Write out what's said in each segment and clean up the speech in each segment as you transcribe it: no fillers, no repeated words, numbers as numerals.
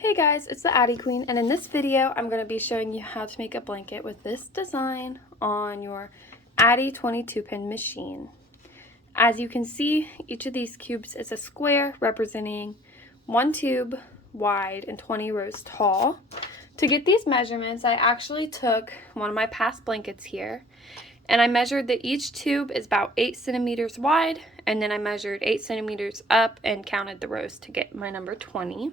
Hey guys, it's the Addi Queen, and in this video I'm going to be showing you how to make a blanket with this design on your Addi 22-pin machine. As you can see, each of these cubes is a square representing 1 tube wide and 20 rows tall. To get these measurements, I actually took one of my past blankets here, and I measured that each tube is about 8 centimeters wide, and then I measured 8 centimeters up and counted the rows to get my number 20.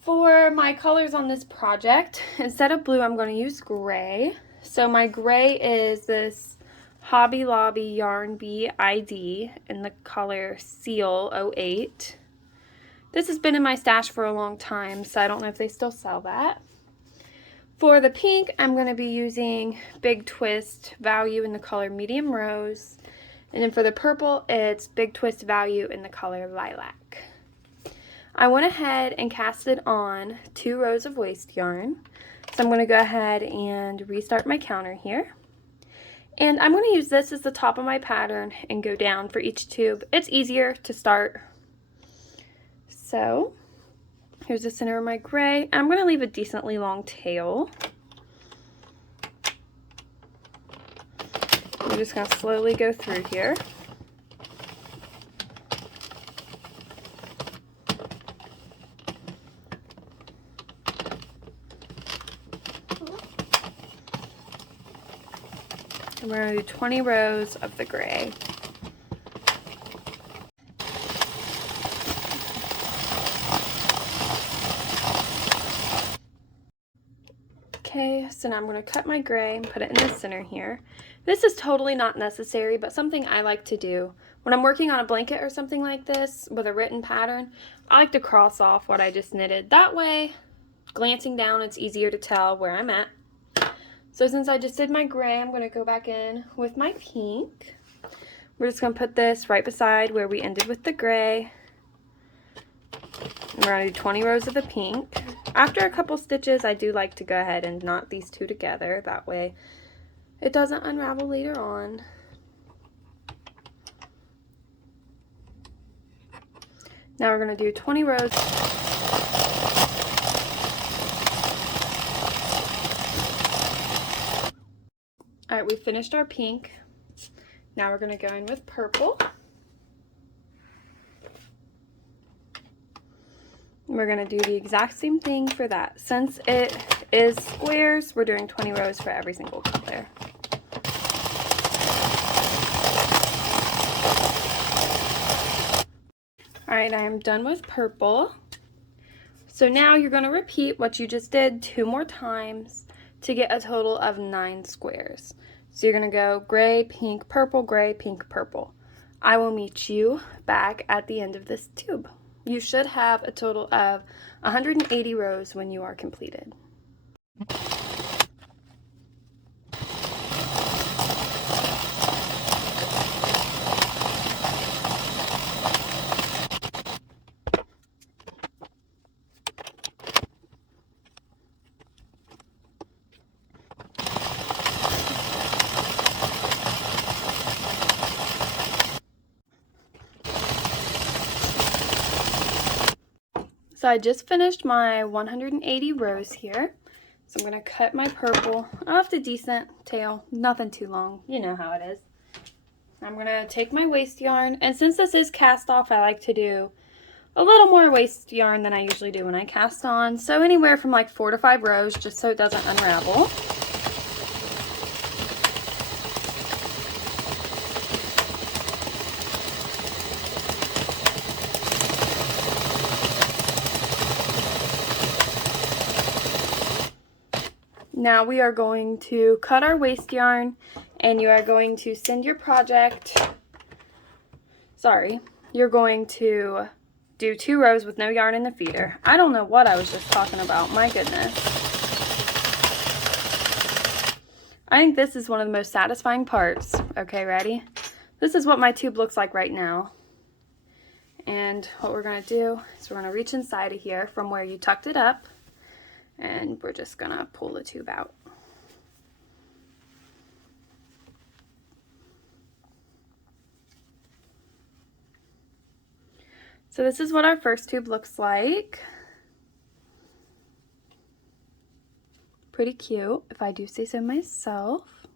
For my colors on this project, instead of blue, I'm going to use gray. So my gray is this Hobby Lobby Yarn Bee ID in the color Seal 08. This has been in my stash for a long time, so I don't know if they still sell that. For the pink, I'm going to be using Big Twist Value in the color Medium Rose. And then for the purple, it's Big Twist Value in the color Lilac. I went ahead and casted on 2 rows of waste yarn. So I'm going to go ahead and restart my counter here. And I'm going to use this as the top of my pattern and go down for each tube. It's easier to start. So here's the center of my gray. And I'm going to leave a decently long tail. I'm just going to slowly go through here. And we're going to do 20 rows of the gray. Okay, so now I'm going to cut my gray and put it in the center here. This is totally not necessary, but something I like to do. When I'm working on a blanket or something like this with a written pattern, I like to cross off what I just knitted. That way, glancing down, it's easier to tell where I'm at. So since I just did my gray, I'm going to go back in with my pink. We're just going to put this right beside where we ended with the gray. And we're going to do 20 rows of the pink. After a couple stitches, I do like to go ahead and knot these two together. That way it doesn't unravel later on. Now we're going to do 20 rows. Alright, we finished our pink. Now we're going to go in with purple. We're going to do the exact same thing for that. Since it is squares, we're doing 20 rows for every single color. Alright, I am done with purple. So now you're going to repeat what you just did 2 more times to get a total of 9 squares. So you're going to go gray, pink, purple. I will meet you back at the end of this tube. You should have a total of 180 rows when you are completed. So I just finished my 180 rows here. So I'm going to cut my purple. I left a decent tail, nothing too long. You know how it is. I'm going to take my waste yarn, and since this is cast off, I like to do a little more waste yarn than I usually do when I cast on. So anywhere from like 4 to 5 rows, just so it doesn't unravel. Now we are going to cut our waste yarn, and you are going to send your project, you're going to do 2 rows with no yarn in the feeder. I don't know what I was just talking about, my goodness. I think this is one of the most satisfying parts. Okay, ready? This is what my tube looks like right now. And what we're going to do is we're going to reach inside of here from where you tucked it up. And we're just going to pull the tube out. So this is what our first tube looks like. pretty cute, if I do say so myself.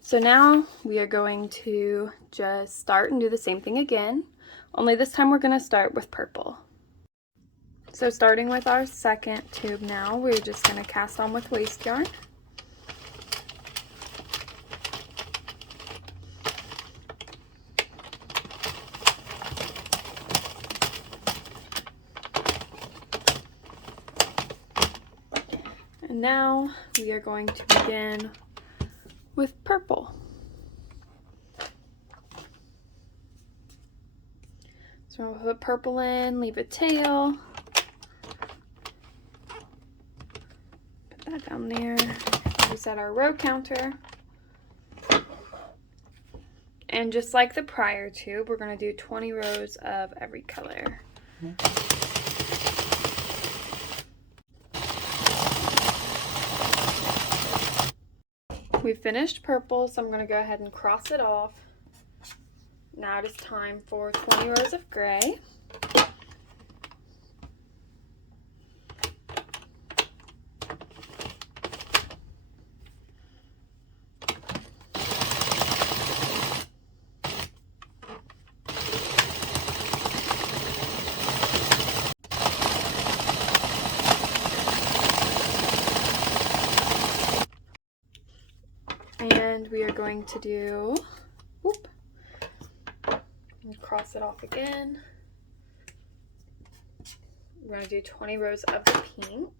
So now we are going to just start and do the same thing again, only this time we're going to start with purple. So starting with our second tube now, we're just going to cast on with waste yarn. And now we are going to begin with purple. So we'll put purple in, leave a tail. Put that down there. Reset our row counter. And just like the prior tube, we're going to do 20 rows of every color. We finished purple, so I'm going to go ahead and cross it off. Now it is time for 20 rows of gray. And we are going to do, cross it off again. We're going to do 20 rows of the pink.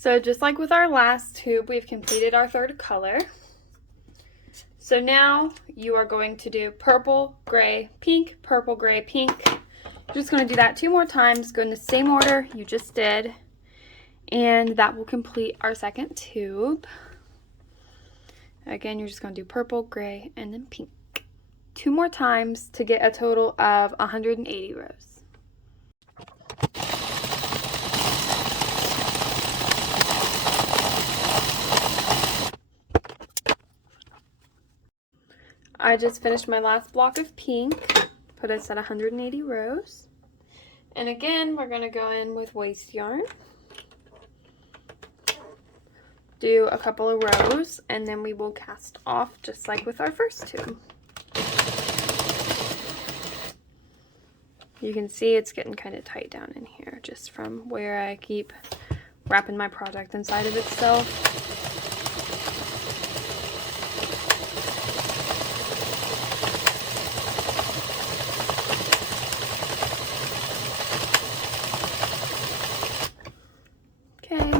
So just like with our last tube, we've completed our third color. So now you are going to do purple, gray, pink, purple, gray, pink. You're just going to do that 2 more times, go in the same order you just did, and that will complete our second tube. Again, you're just going to do purple, gray, and then pink 2 more times to get a total of 180 rows. I just finished my last block of pink, put us at 180 rows. And again, we're going to go in with waste yarn, do a couple of rows, and then we will cast off just like with our first tube. You can see it's getting kind of tight down in here just from where I keep wrapping my project inside of itself.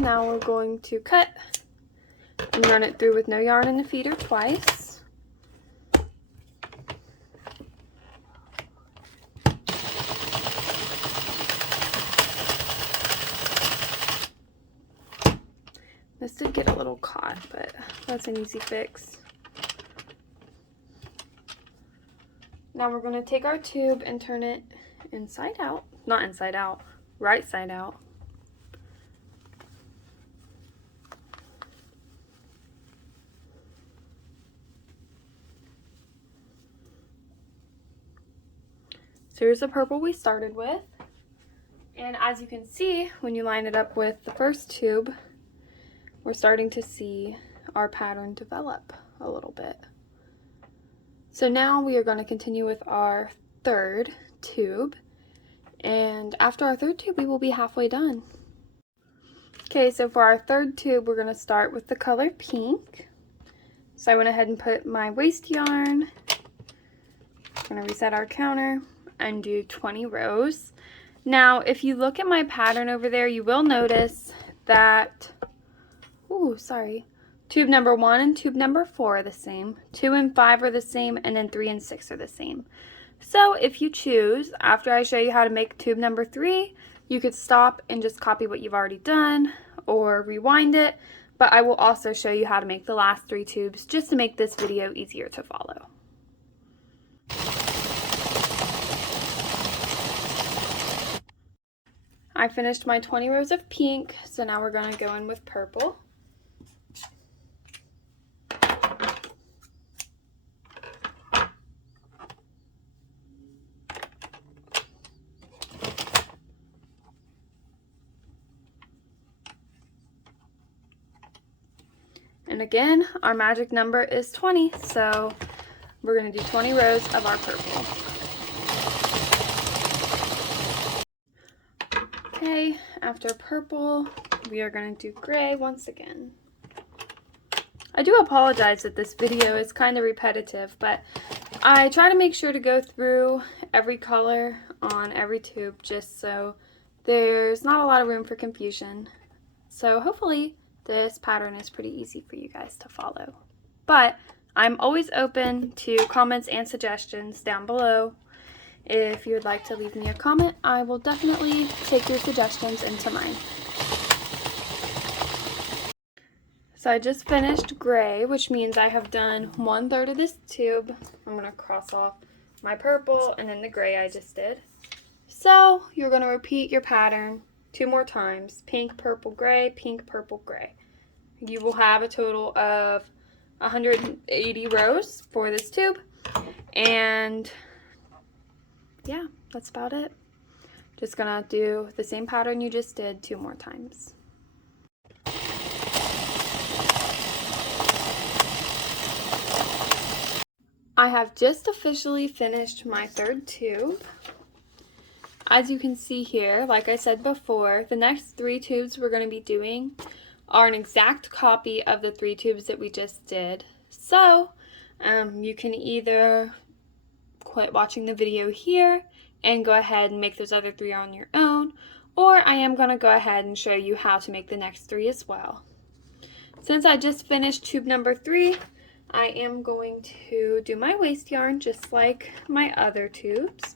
Now we're going to cut and run it through with no yarn in the feeder twice. This did get a little caught, but that's an easy fix. Now we're going to take our tube and turn it inside out, not inside out, right side out. So here's the purple we started with, and as you can see, when you line it up with the first tube, we're starting to see our pattern develop a little bit. So now we are going to continue with our third tube, and after our third tube, we will be halfway done. Okay, so for our third tube, we're going to start with the color pink. So I went ahead and put my waste yarn. I'm going to reset our counter and do 20 rows. Now, if you look at my pattern over there, you will notice that, tube number 1 and tube number 4 are the same, 2 and 5 are the same, and then 3 and 6 are the same. So if you choose, after I show you how to make tube number 3, you could stop and just copy what you've already done or rewind it. but I will also show you how to make the last 3 tubes just to make this video easier to follow. I finished my 20 rows of pink, so now we're going to go in with purple. And again, our magic number is 20, so we're going to do 20 rows of our purple. Okay, after purple, we are going to do gray once again. I do apologize that this video is kind of repetitive, but I try to make sure to go through every color on every tube just so there's not a lot of room for confusion. So hopefully this pattern is pretty easy for you guys to follow. But I'm always open to comments and suggestions down below. If you would like to leave me a comment, I will definitely take your suggestions into mine. So I just finished gray, which means I have done 1/3 of this tube. I'm going to cross off my purple and then the gray I just did. So you're going to repeat your pattern 2 more times. Pink, purple, gray, pink, purple, gray. You will have a total of 180 rows for this tube. And yeah, that's about it. Just gonna do the same pattern you just did 2 more times. I have just officially finished my 3rd tube. As you can see here, like I said before, the next 3 tubes we're going to be doing are an exact copy of the 3 tubes that we just did. So you can either quit watching the video here and go ahead and make those other 3 on your own, or I am going to go ahead and show you how to make the next 3 as well. Since I just finished tube number 3, I am going to do my waste yarn just like my other tubes.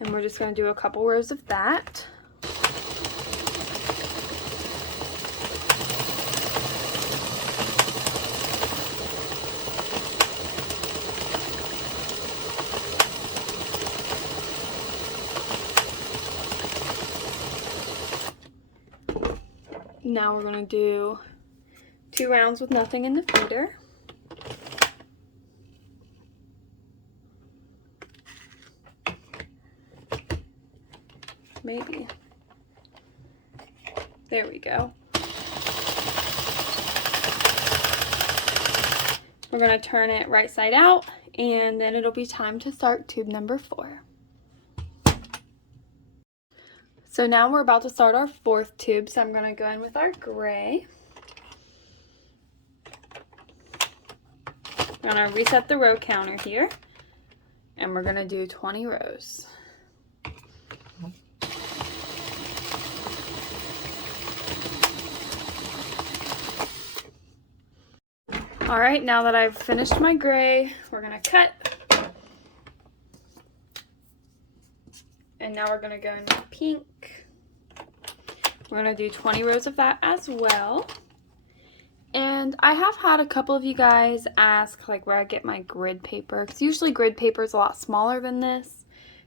And we're just going to do a couple rows of that. Now we're going to do 2 rounds with nothing in the feeder. Maybe. There we go. We're going to turn it right side out, and then it'll be time to start tube number 4. So now we're about to start our 4th tube, so I'm going to go in with our gray. I'm going to reset the row counter here, and we're going to do 20 rows. Alright, now that I've finished my gray, we're going to cut. And now we're going to go in with pink. We're going to do 20 rows of that as well. And I have had a couple of you guys ask like where I get my grid paper, because usually grid paper is a lot smaller than this.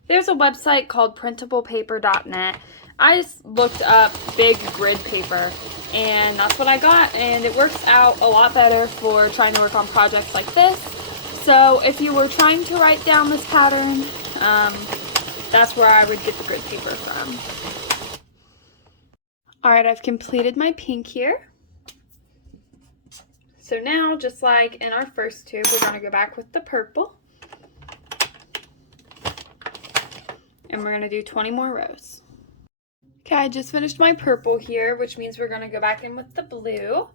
There's a website called printablepaper.net. I just looked up big grid paper, and that's what I got, and it works out a lot better for trying to work on projects like this. So if you were trying to write down this pattern, that's where I would get the grid paper from. Alright, I've completed my pink here. So now, just like in our first tube, we're going to go back with the purple. And we're going to do 20 more rows. Okay, I just finished my purple here, which means we're going to go back in with the blue.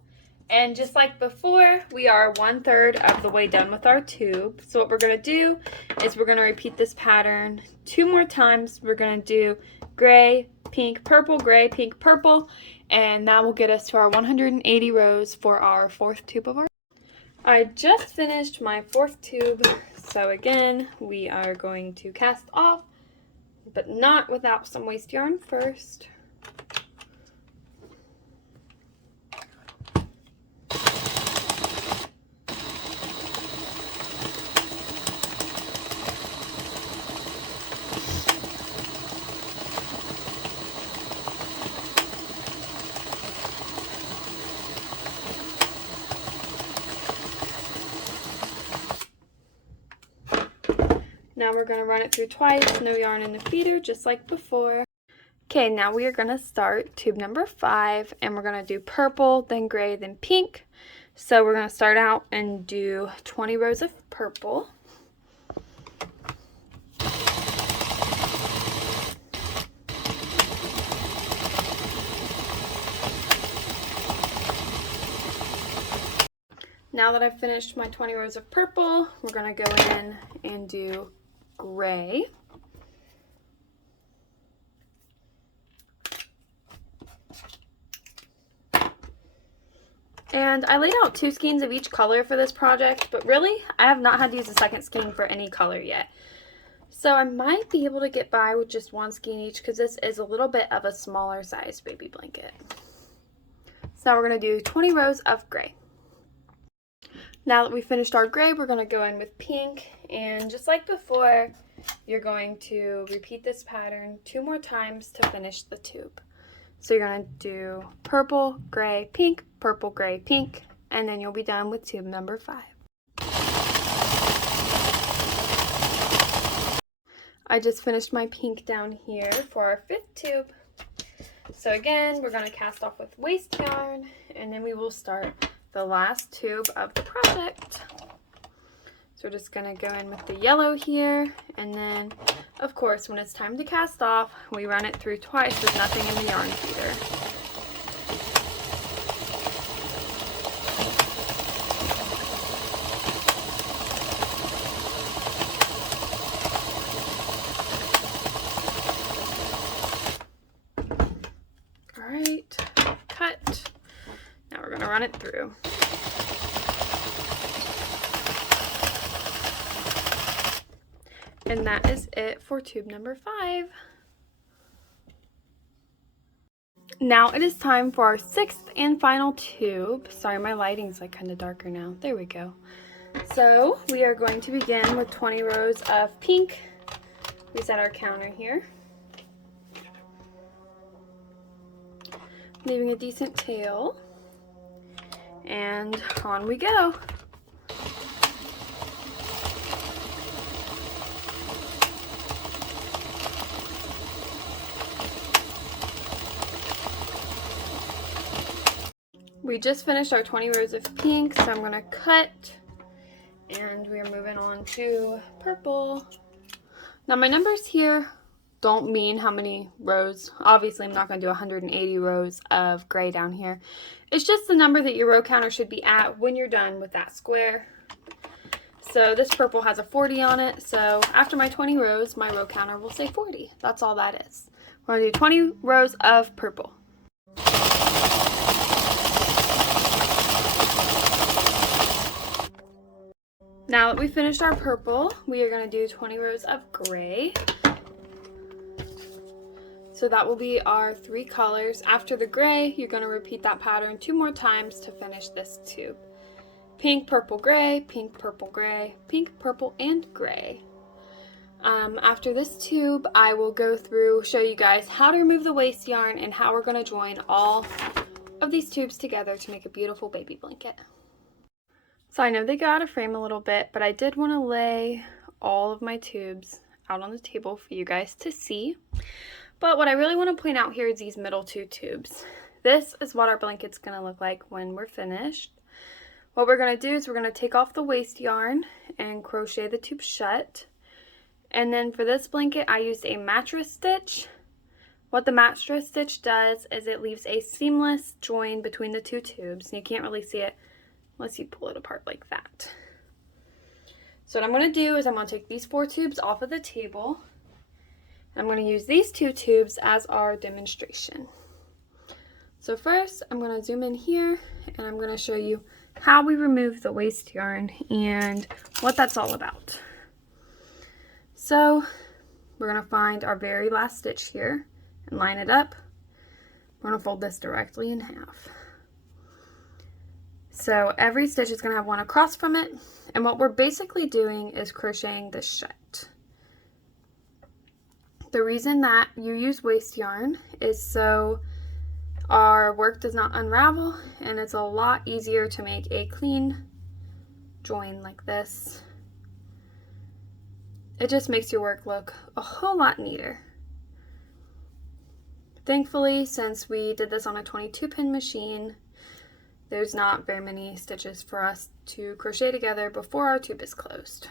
And just like before, we are 1/3 of the way done with our tube. So what we're going to do is we're going to repeat this pattern 2 more times. We're going to do gray, pink, purple, gray, pink, purple. And that will get us to our 180 rows for our 4th tube of our. I just finished my 4th tube. So again, we are going to cast off, but not without some waste yarn first. Now we're going to run it through twice, no yarn in the feeder, just like before. Okay, now we are going to start tube number 5, and we're going to do purple, then gray, then pink. So we're going to start out and do 20 rows of purple. Now that I've finished my 20 rows of purple, we're going to go in and do gray. And I laid out 2 skeins of each color for this project, but really, I have not had to use a second skein for any color yet. So I might be able to get by with just 1 skein each because this is a little bit of a smaller size baby blanket. So now we're going to do 20 rows of gray. Now that we finished our gray, we're going to go in with pink, and just like before, you're going to repeat this pattern 2 more times to finish the tube. So you're going to do purple, gray, pink, purple, gray, pink, and then you'll be done with tube number 5. I just finished my pink down here for our 5th tube. So again, we're going to cast off with waste yarn, and then we will start the last tube of the project. So we're just going to go in with the yellow here, and then of course when it's time to cast off, we run it through twice with nothing in the yarn feeder. Alright, cut. Now we're going to run it through. And that is it for tube number 5. Now it is time for our 6th and final tube. Sorry, my lighting's like kind of darker now. There we go. So we are going to begin with 20 rows of pink. We set our counter here, leaving a decent tail, and on we go. We just finished our 20 rows of pink, so I'm going to cut, and we are moving on to purple. Now my numbers here don't mean how many rows. Obviously I'm not going to do 180 rows of gray down here. It's just the number that your row counter should be at when you're done with that square. So this purple has a 40 on it, so after my 20 rows, my row counter will say 40. That's all that is. We're going to do 20 rows of purple. Now that we finished our purple, we are going to do 20 rows of gray. So that will be our 3 colors. After the gray, you're going to repeat that pattern 2 more times to finish this tube. Pink, purple, gray, pink, purple, gray, pink, purple, and gray. After this tube, I will go through, show you guys how to remove the waste yarn and how we're going to join all of these tubes together to make a beautiful baby blanket. So I know they got out of frame a little bit, but I did want to lay all of my tubes out on the table for you guys to see. But what I really want to point out here is these middle 2 tubes. This is what our blanket's going to look like when we're finished. What we're going to do is we're going to take off the waste yarn and crochet the tube shut. And then for this blanket, I used a mattress stitch. What the mattress stitch does is it leaves a seamless join between the 2 tubes. And you can't really see it unless you pull it apart like that. So what I'm going to do is I'm going to take these 4 tubes off of the table. I'm going to use these 2 tubes as our demonstration. So first I'm going to zoom in here and I'm going to show you how we remove the waste yarn and what that's all about. So we're going to find our very last stitch here and line it up. We're going to fold this directly in half. So every stitch is going to have one across from it, and what we're basically doing is crocheting this shut. The reason that you use waste yarn is so our work does not unravel, and it's a lot easier to make a clean join like this It just makes your work look a whole lot neater. Thankfully, since we did this on a 22-pin machine, there's not very many stitches for us to crochet together before our tube is closed.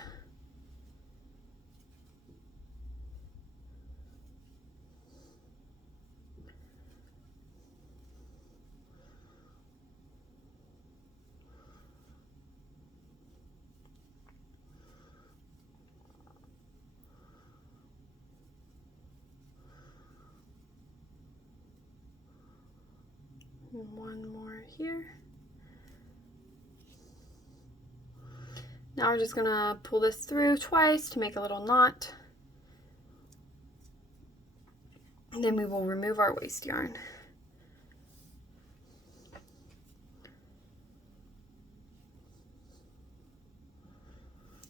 And one more here. Now we're just gonna pull this through twice to make a little knot. And then we will remove our waste yarn.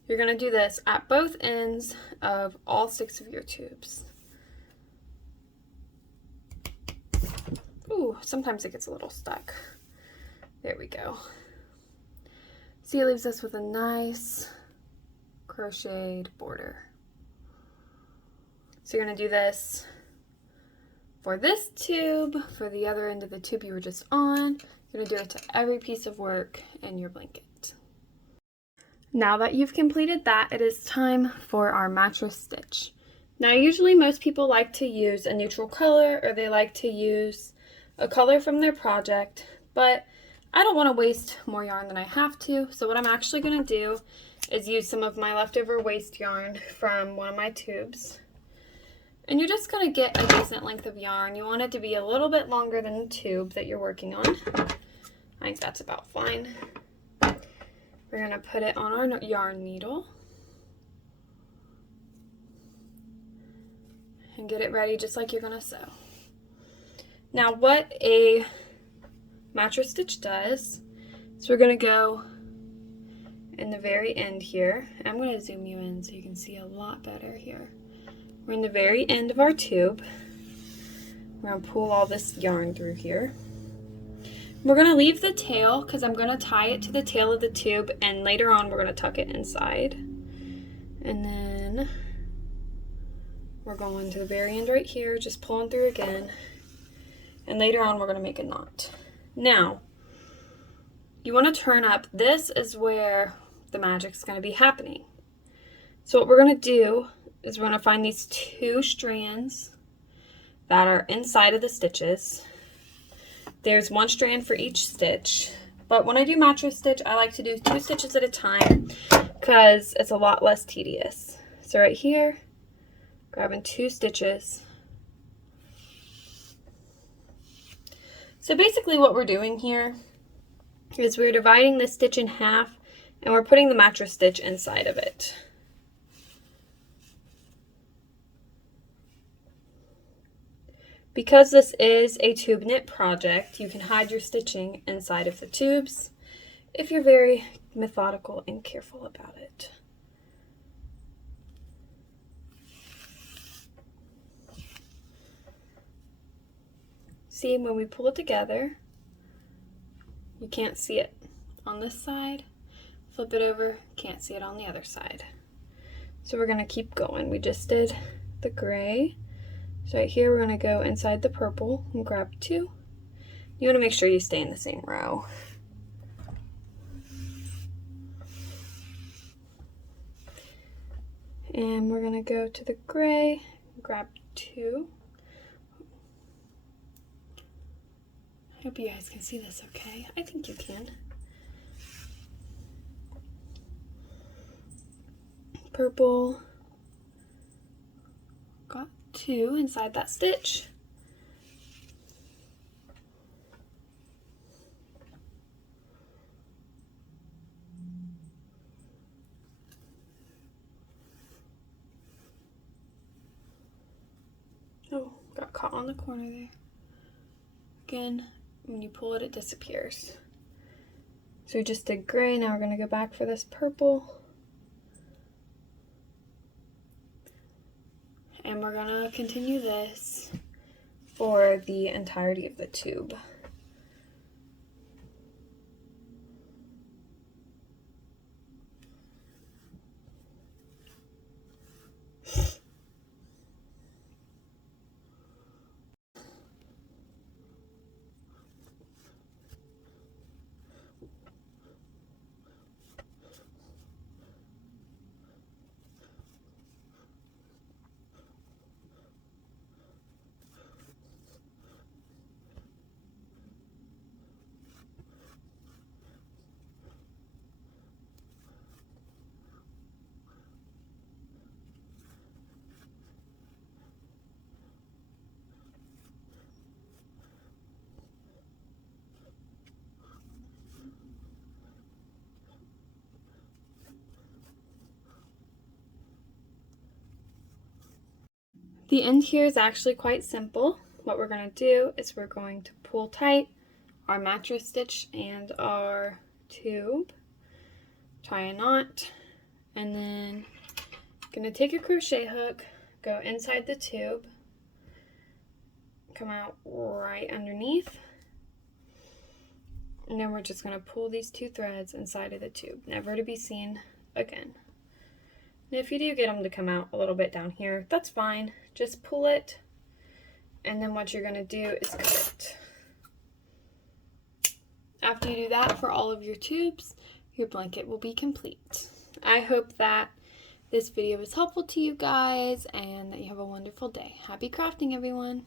You're gonna do this at both ends of all 6 of your tubes. Ooh, sometimes it gets a little stuck. There we go. See, it leaves us with a nice crocheted border. So you're gonna do this for this tube, for the other end of the tube you were just on. You're gonna do it to every piece of work in your blanket. Now that you've completed that, it is time for our mattress stitch. Now, usually most people like to use a neutral color, or they like to use a color from their project, but I don't want to waste more yarn than I have to, so what I'm actually going to do is use some of my leftover waste yarn from one of my tubes. And you're just going to get a decent length of yarn. You want it to be a little bit longer than the tube that you're working on. I think that's about fine. We're going to put it on our yarn needle and get it ready just like you're going to sew. Now, what a mattress stitch does is we're going to go in the very end here. I'm going to zoom you in so you can see a lot better here. We're in the very end of our tube. We're going to pull all this yarn through here. We're going to leave the tail because I'm going to tie it to the tail of the tube, and later on we're going to tuck it inside. And then we're going to the very end right here, just pulling through again. And later on we're going to make a knot. Now, you want to turn up. This is where the magic's going to be happening. So what we're going to do is we're going to find these 2 strands that are inside of the stitches. There's 1 strand for each stitch, but when I do mattress stitch, I like to do 2 stitches at a time because it's a lot less tedious. So right here, grabbing 2 stitches. So basically what we're doing here is we're dividing this stitch in half and we're putting the mattress stitch inside of it. Because this is a tube knit project, you can hide your stitching inside of the tubes if you're very methodical and careful about it. See, when we pull it together, you can't see it on this side. Flip it over, can't see it on the other side. So we're going to keep going. We just did the gray. So right here, we're going to go inside the purple and grab 2. You want to make sure you stay in the same row. And we're going to go to the gray, grab 2. I hope you guys can see this okay. I think you can. Purple. Got 2 inside that stitch. Oh, got caught on the corner there. Again, when you pull it, it disappears. So we just did gray, now we're going to go back for this purple. And we're going to continue this for the entirety of the tube. The end here is actually quite simple. What we're going to do is we're going to pull tight our mattress stitch and our tube, tie a knot, and then I'm going to take a crochet hook, go inside the tube, come out right underneath, and then we're just going to pull these 2 threads inside of the tube, never to be seen again. And if you do get them to come out a little bit down here, that's fine. Just pull it, and then what you're going to do is cut it. After you do that for all of your tubes, your blanket will be complete. I hope that this video was helpful to you guys and that you have a wonderful day. Happy crafting, everyone!